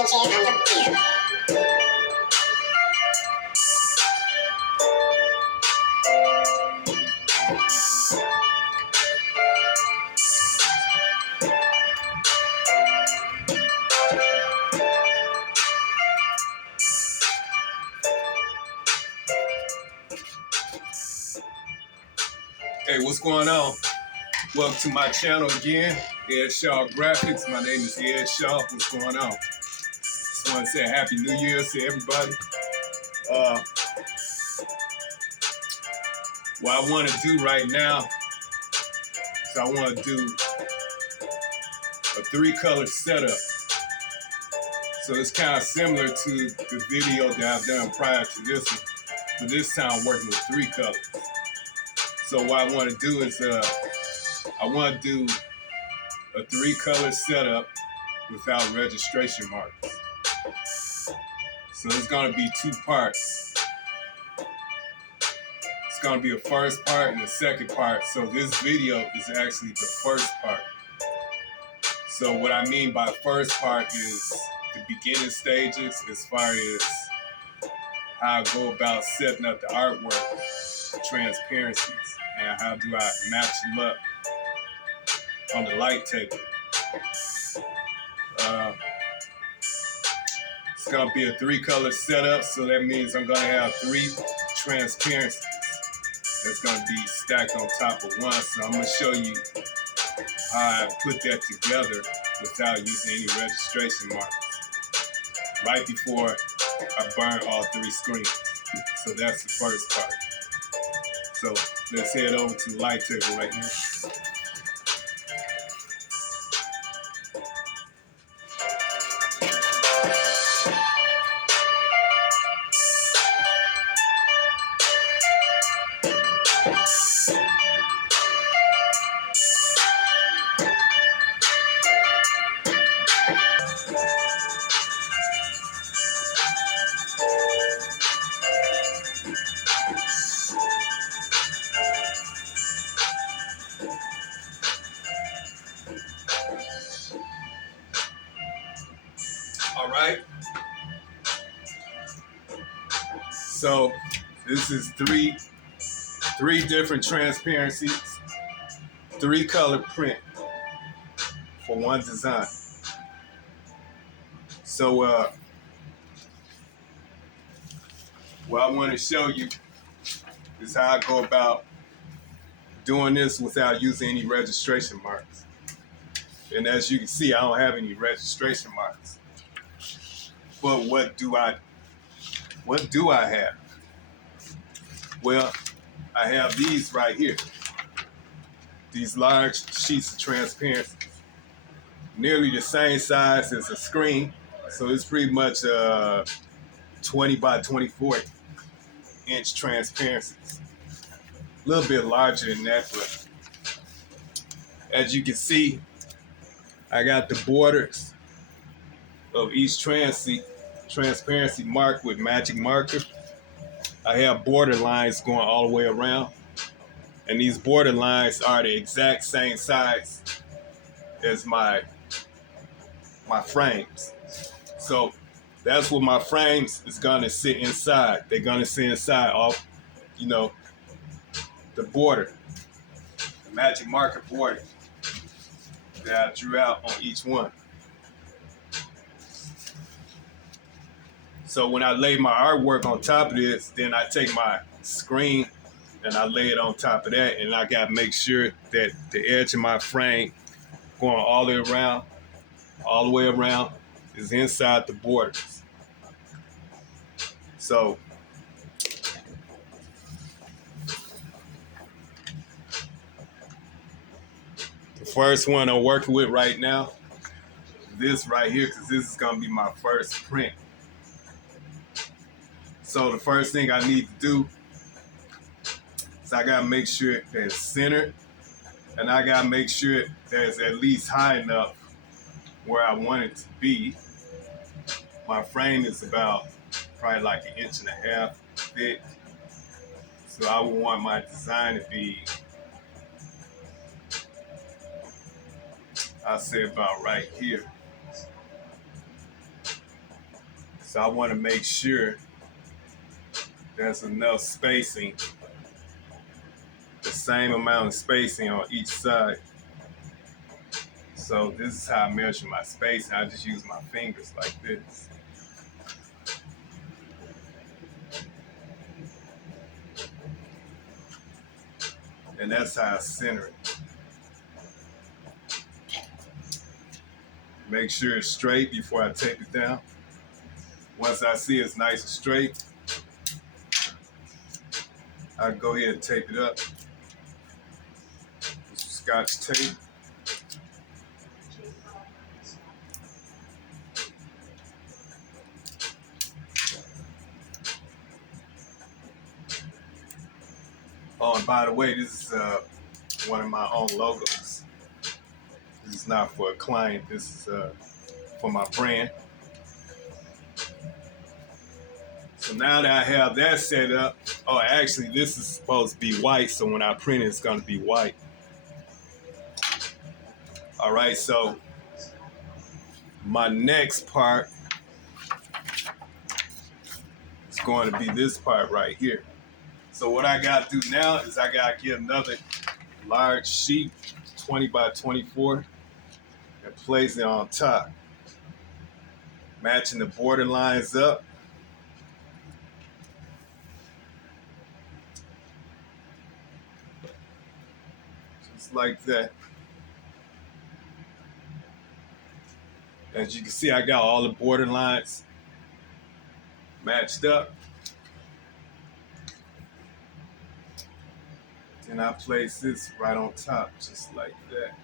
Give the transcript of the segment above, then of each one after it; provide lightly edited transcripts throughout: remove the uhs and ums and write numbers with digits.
Hey, what's going on? Welcome to my channel again, Ed Shaw Graphics. My name is Ed Shaw. What's going on? Just want to say a Happy New Year to everybody. What I want to do right now is I want to do a 3-color setup. So it's kind of similar to the video that I've done prior to this one, but this time I'm working with 3 colors. So what I want to do is I want to do a 3-color setup without registration marks. So it's going to be 2 parts. It's going to be a first part and a second part. So this video is actually the first part. So what I mean by first part is the beginning stages as far as how I go about setting up the artwork, transparencies, and how do I match them up on the light table. It's going to be a 3-color setup, so that means I'm going to have 3 transparencies that's going to be stacked on top of one. So I'm going to show you how I put that together without using any registration marks right before I burn all 3 screens. So that's the first part. So let's head over to the light table right now. All right. So this is three different transparencies, 3-color print for one design. So what I want to show you is how I go about doing this without using any registration marks. And as you can see, I don't have any registration marks. But what do I have? Well, I have these right here. These large sheets of transparency. Nearly the same size as a screen. So it's pretty much 20 by 24 inch transparencies. A little bit larger than that, but as you can see, I got the borders of each transparency marked with magic marker. I have border lines going all the way around, and these border lines are the exact same size as my frames. So that's what my frames is gonna sit inside. They're gonna sit inside off, the border, the magic marker border that I drew out on each one. So when I lay my artwork on top of this, then I take my screen and I lay it on top of that, and I gotta make sure that the edge of my frame going all the way around is inside the borders. So the first one I'm working with right now, this right here, because this is gonna be my first print. So the first thing I need to do is I gotta make sure that it's centered, and I gotta make sure that it's at least high enough where I want it to be. My frame is about probably like 1.5 inches thick. So I would want my design to be, I'll say about right here. So I want to make sure there's enough spacing, the same amount of spacing on each side. So this is how I measure my spacing. I just use my fingers like this. And that's how I center it. Make sure it's straight before I tape it down. Once I see it's nice and straight, I go ahead and tape it up with some Scotch tape. Oh, and by the way, this is one of my own logos. This is not for a client. This is for my brand. So now that I have that set up, oh, actually, this is supposed to be white. So when I print it, it's going to be white. All right, so my next part is going to be this part right here. So what I got to do now is I got to get another large sheet, 20 by 24, and place it on top. Matching the border lines up. Just like that. As you can see, I got all the border lines matched up. Then I place this right on top, just like that.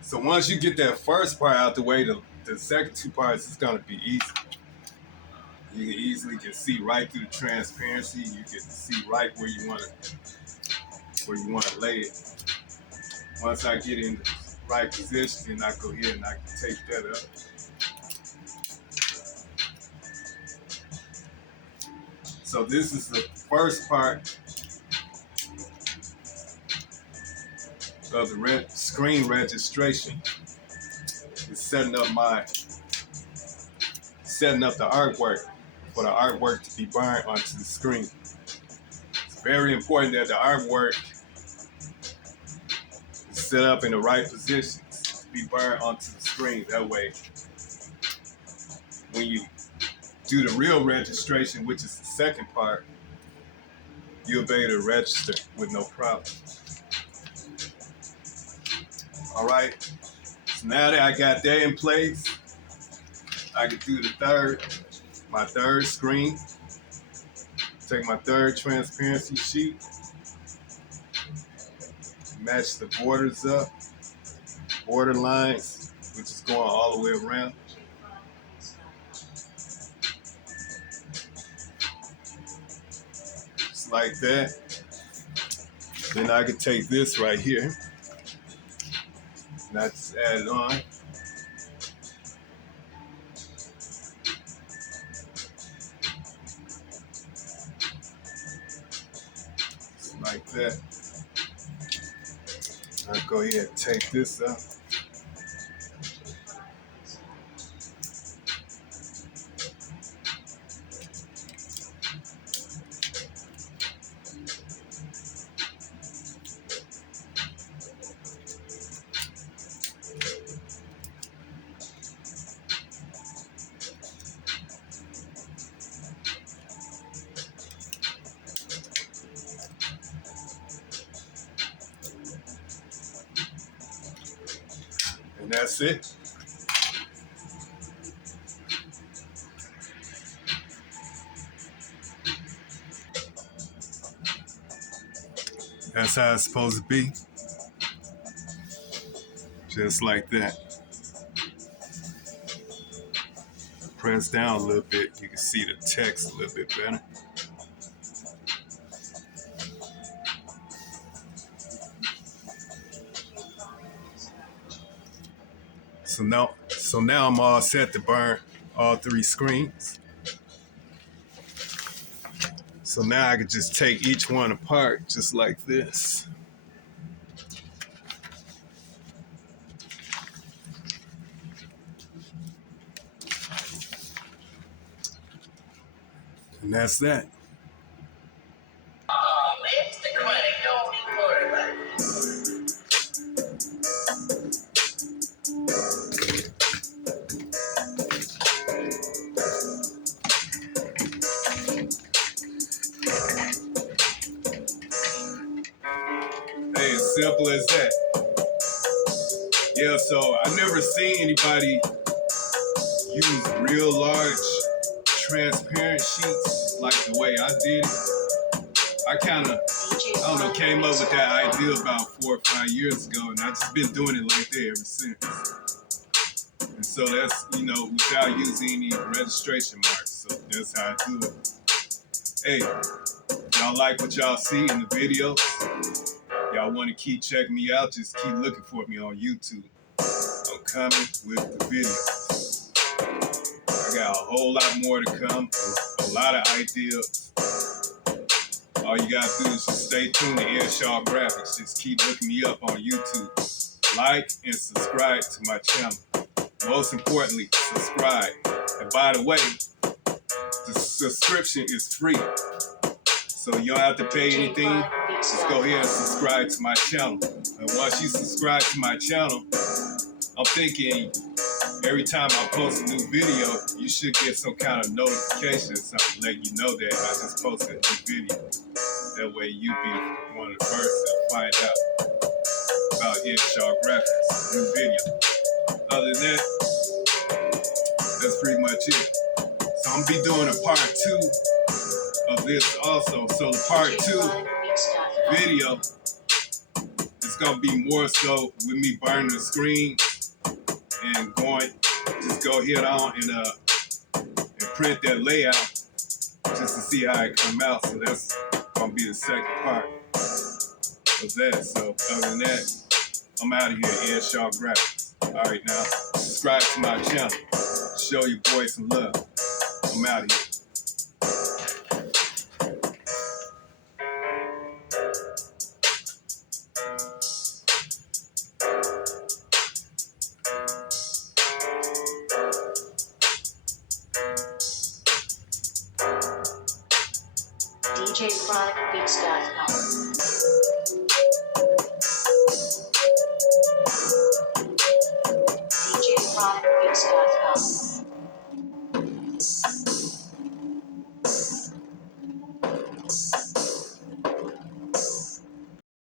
So once you get that first part out the way, the second two parts is gonna be easy. You can easily can see right through the transparency. You can see right where you wanna lay it. Once I get in the right position, then I go ahead and I can tape that up. So this is the first part of the screen registration. It's setting up the artwork for the artwork to be burned onto the screen. It's very important that the artwork is set up in the right positions to be burned onto the screen. That way, when you do the real registration, which is the second part, you'll be able to register with no problem. All right, so now that I got that in place, I can do my third screen. Take my third transparency sheet, match the borders up, border lines, which is going all the way around. Just like that. Then I can take this right here, and I just add it on. Like that. I'll go ahead and take this up. And that's it. That's how it's supposed to be. Just like that. Press down a little bit, you can see the text a little bit better. So now I'm all set to burn all three screens. So now I could just take each one apart just like this. And that's that. Hey, as simple as that. Yeah, so I never seen anybody use real large transparent sheets like the way I did it. I kind of, I don't know, came up with that idea about 4 or 5 years ago, and I've just been doing it like that ever since. And so that's, you know, without using any registration marks. So that's how I do it. Hey, y'all like what y'all see in the videos? Y'all want to keep checking me out? Just keep looking for me on YouTube. I'm coming with the videos. I got a whole lot more to come, a lot of ideas. All you gotta do is just stay tuned to Airshaw Graphics. Just keep looking me up on YouTube. Like and subscribe to my channel. Most importantly, subscribe. And by the way, the subscription is free. So you don't have to pay anything. Just go ahead and subscribe to my channel. And once you subscribe to my channel, I'm thinking every time I post a new video, you should get some kind of notification or something letting you know that I just posted a new video. That way you be one of the first to find out about Airshaw Graphics, new video. Other than that, that's pretty much it. So I'm gonna be doing a part 2 of this also. So the part 2 video is gonna be more so with me burning the screen and going, just go ahead on and print that layout just to see how it come out. So that's gonna be the second part of that. So other than that, I'm out of here, Airshaw Graphics. All right, now subscribe to my channel. Show your boy some love. I'm out of here. DJChronicBeats.com. DJChronicBeats.com.